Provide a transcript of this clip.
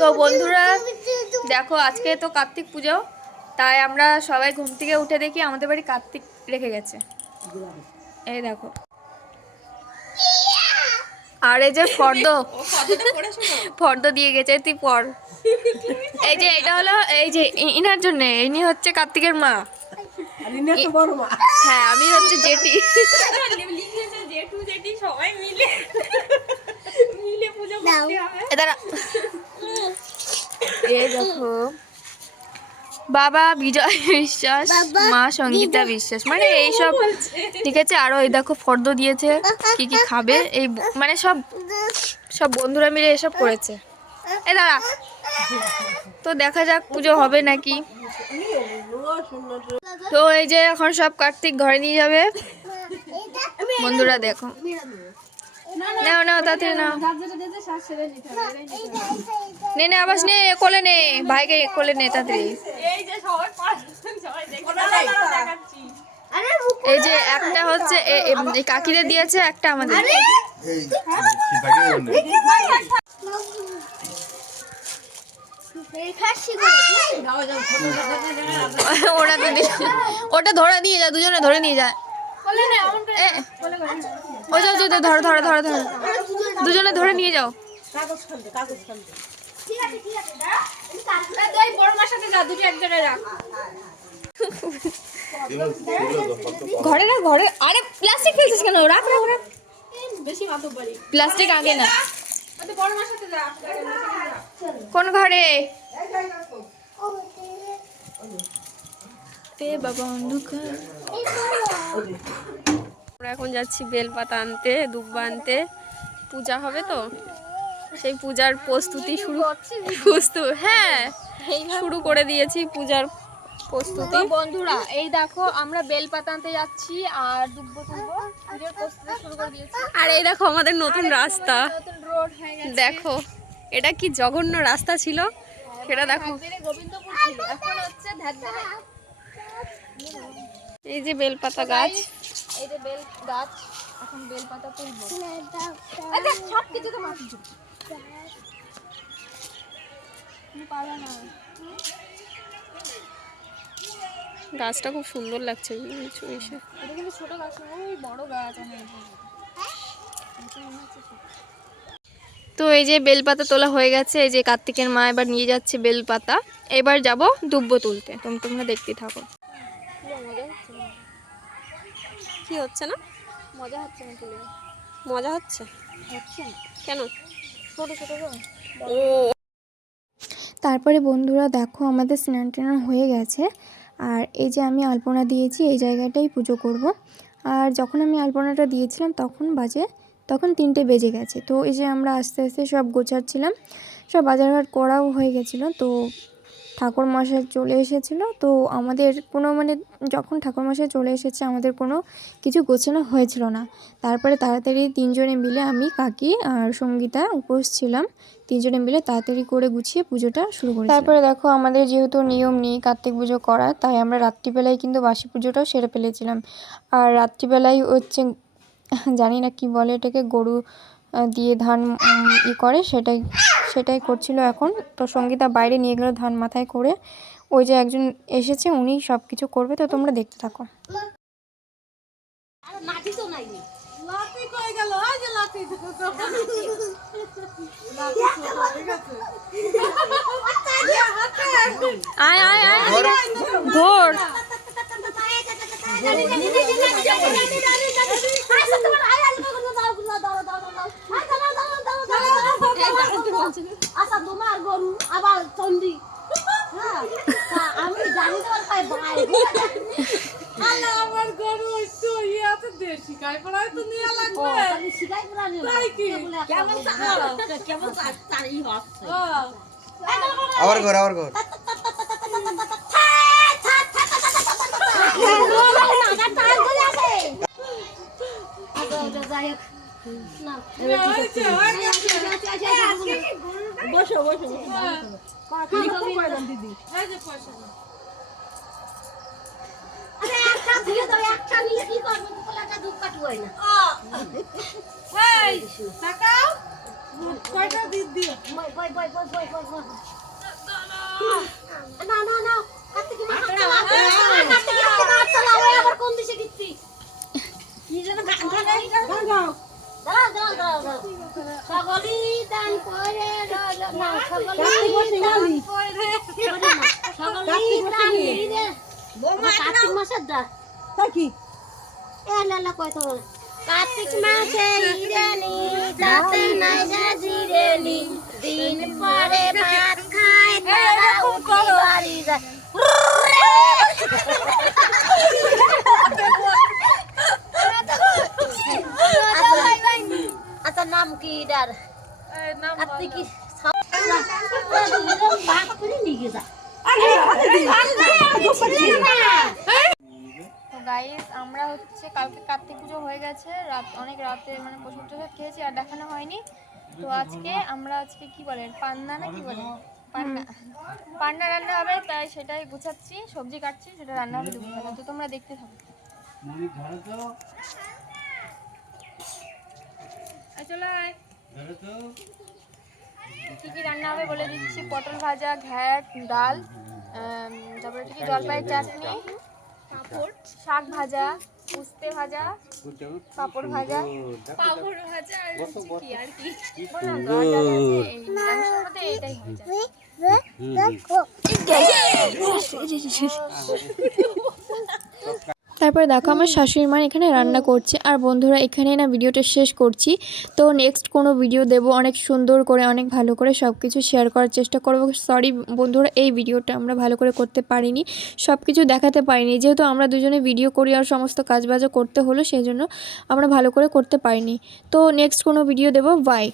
তো বন্ধুরা দেখো আজকে তো কার্তিক পুজো তাই আমরা সবাই ঘুম থেকে উঠে দেখি আমাদের বাড়ি কার্তিক রেখে গেছে। এই দেখো। আর এই যে ফর্দ ফর্দ দিয়ে গেছে তুই পর। এই যে এটা হলো এই যে ইনার জন্য ইনি হচ্ছে কার্তিকের মা। আর ইনি একটা বড় মা। হ্যাঁ আমি হচ্ছে জেঠু। জেঠি সবাই মিলে মিলে পুজো করতে হবে। এ দেখো বাবা বিজয় বিশ্বাস মা সঙ্গীতা বিশ্বাস। মানে এইসব ঠিক আছে? আরও এই দেখো ফর্দ দিয়েছে কি কি খাবে। এই মানে সব সব বন্ধুরা মিলে এসব করেছে। এ দাঁড়া। তো দেখা যাক পুজো হবে নাকি। তো এই যে এখন সব কার্তিক ঘরে নিয়ে যাবে। বন্ধুরা দেখো। নাও নাও তাড়াতাড়ি নাও নে নে আবাস নে কোলে নে ভাইকে কোলে নে তাড়াতাড়ি এই যে সবাই পাঁচ সবাই দেখে দেখাচ্ছি এই যে একটা হচ্ছে এই কাকিদের দিয়েছে একটা আমাদের ওরা তো ওটা ধরে নিয়ে যায় দুজনে ধরে নিয়ে যায় ওই যাও যাও, যাও, ধরো ধরো ধরো ধরো। দুজনে ধরে নিয়ে যাও। কাগজ খান্দে কাগজ খান্দে বড় মার সাথে যা দুটো এক জায়গায় রাখ। ঘরে না ঘরে। আরে প্লাস্টিক ফেলছিস কেন? রাখ রাখ রাখ। বেশি প্লাস্টিক আগে না। ওই বড় মার সাথে যা। কোন ঘরে? এ বাবা অন্ধকার। আমরা এখন যাচ্ছি বেলপাতা আনতে দুব্বা আনতে। পূজা হবে তো? সেই পূজার প্রস্তুতি শুরু প্রস্তু হ্যাঁ শুরু করে দিয়েছি পূজার প্রস্তুতি। বন্ধুরা এই দেখো আমরা বেলপাতা আনতে যাচ্ছি আর দুব্ব তুলবো পুজোর প্রস্তুতি শুরু করে দিয়েছি। আর এই দেখো আমাদের নতুন রাস্তা। দেখো এটা কি জঘন্য রাস্তা ছিল? সেটা দেখো। গোবিন্দপুর এখন হচ্ছে এই যে বেলপাতা গাছ। এই যে বেল গাছ এখন বেলপাতা তুলবো। আচ্ছা সব কিছু তো মাটি না। গাছটা খুব সুন্দর লাগছে নিচু এসে। এটা কিন্তু ছোট গাছ না ওই বড় গাছ অনেক তো এই যে বেলপাতা তোলা হয়ে গেছে এই যে কার্তিকের মা এবার নিয়ে যাচ্ছে বেলপাতা। এবার যাব দুব্ব তুলতে তোম- তোমরা দেখতে থাকো। কি হচ্ছে না? মজা হচ্ছে না তুলে মজা হচ্ছে? হচ্ছে কেন? ছোট ছোট ও। তারপরে বন্ধুরা দেখো আমাদের স্নান টান হয়ে গেছে। আর এই যে আমি আলপনা দিয়েছি এই জায়গাটাই পুজো করব। আর যখন আমি আলপনাটা দিয়েছিলাম তখন বাজে তখন তিনটে বেজে গেছে। তো এই যে আমরা আস্তে আস্তে সব গোছাচ্ছিলাম। সব বাজারঘাট করাও হয়ে গেছিল। তো ঠাকুর মশাই চলে এসেছিল। তো আমাদের কোনো মানে যখন ঠাকুর মশাই চলে এসেছে, আমাদের কোনো কিছু গোছানো হয়েছিল না। তারপরে তাড়াতাড়ি তিনজনে মিলে আমি, কাকি আর সঙ্গীতা উপোস ছিলাম। তিনজনে মিলে তাড়াতাড়ি করে গুছিয়ে পুজোটা শুরু করি তারপরে দেখো, আমাদের যেহেতু নিয়ম নেই কার্তিক পুজো করার, তাই আমরা রাত্রিবেলায় কিন্তু বাসি পুজোটাও সেরে ফেলেছিলাম। আর রাত্রিবেলায় হচ্ছে, জানি না কি বলে এটাকে, গরু দিয়ে ধান ই করে, সেটাই সেটাই করছিল এখন। তো সঙ্গীতা বাইরে নিয়ে গেল ধান মাথায় করে। ওই যে একজন এসেছে উনি সব কিছু করবে। তো তোমরা দেখতে থাকো। লাঠি কই গেল? ওই যে লাঠি। আয় আয় আয়। ঘোর আচ্ছা তোমার গরু আবার চন্ডি হ্যাঁ তা আমি জানি তোমার পায়ে ভাই আল্লাহ আমার গরু একটু ইয়ে আছে দেশি গাই পড়ায় তো নিয়ে লাগবে। আমি শিখাই পুরা নিলাম তাই কি? কেমন কেমন তারি হচ্ছে। আবার ঘর আবার ঘর। হয়েছে, হয়ে গেছে। বসো বসো দিদি দিয়ে দাও একটা নিয়ে কি করব? পোলাটা দুধ কাটু হয় না। এই, তাকাও। কয়টা দিন দিয়ে বই বই বই বই বই বই বই না না না কার্তিক মা কার্তিক মা চালাও আবার কোন দিশে দিচ্ছি? কি যেন গান গাও গাও দাঁড়াও দাঁড়াও দাঁড়াও দাঁড়াও। সকলি দান করে না সকলি কার্তিক বসে সকলি দান দিলে কার্তিক মাসের দা। তাই কি এ কয় তো কার্তিক মাসে ইরানি তাতে নাই জিরেনি দিন পরে ভাত খায় তারা উঠি বাড়ি যায়। আচ্ছা নাম কি ডার কার্তিক কি ভাগ করে নিয়ে যা। গাইস আমরা হচ্ছে কালকে কার্তিক পুজো হয়ে গেছে। রাত, অনেক রাতে মানে প্রসাদ টসাদ খেয়েছি আর দেখানো হয়নি। তো আজকে আমরা আজকে কি বলে, পান্না না কি বলে? পান্না। পান্না রান্না হবে, তাই সেটাই গুছাচ্ছি, সবজি কাটছি, সেটা রান্না হবে দুপুরবেলা। তো তোমরা দেখতে থাকো। চলে আয়। কি কি রান্না হবে বলে দিচ্ছি? পটল ভাজা, ঘ্যাট, ডাল তারপরে কি জলপাইয়ের চাটনি? শাক ভাজা উস্তে ভাজা পাঁপড় ভাজা পাপড় ভাজা আর কি আর কি এটাই হয়ে যায় তারপরে দেখো আমার শাশুড়ি মা এখানে রান্না করছে, আর বন্ধুরা এখানে না ভিডিওটা শেষ করছি। তো নেক্সট কোনো ভিডিও দেব, অনেক সুন্দর করে, অনেক ভালো করে সব কিছু শেয়ার করার চেষ্টা করব। সরি বন্ধুরা, এই ভিডিওটা আমরা ভালো করে করতে পারিনি সব কিছু দেখাতে পারিনি। যেহেতু আমরা দুজনে ভিডিও করি আর সমস্ত কাজবাজও করতে হলো, সেই জন্য আমরা ভালো করে করতে পারিনি। তো নেক্সট কোনো ভিডিও দেব বাই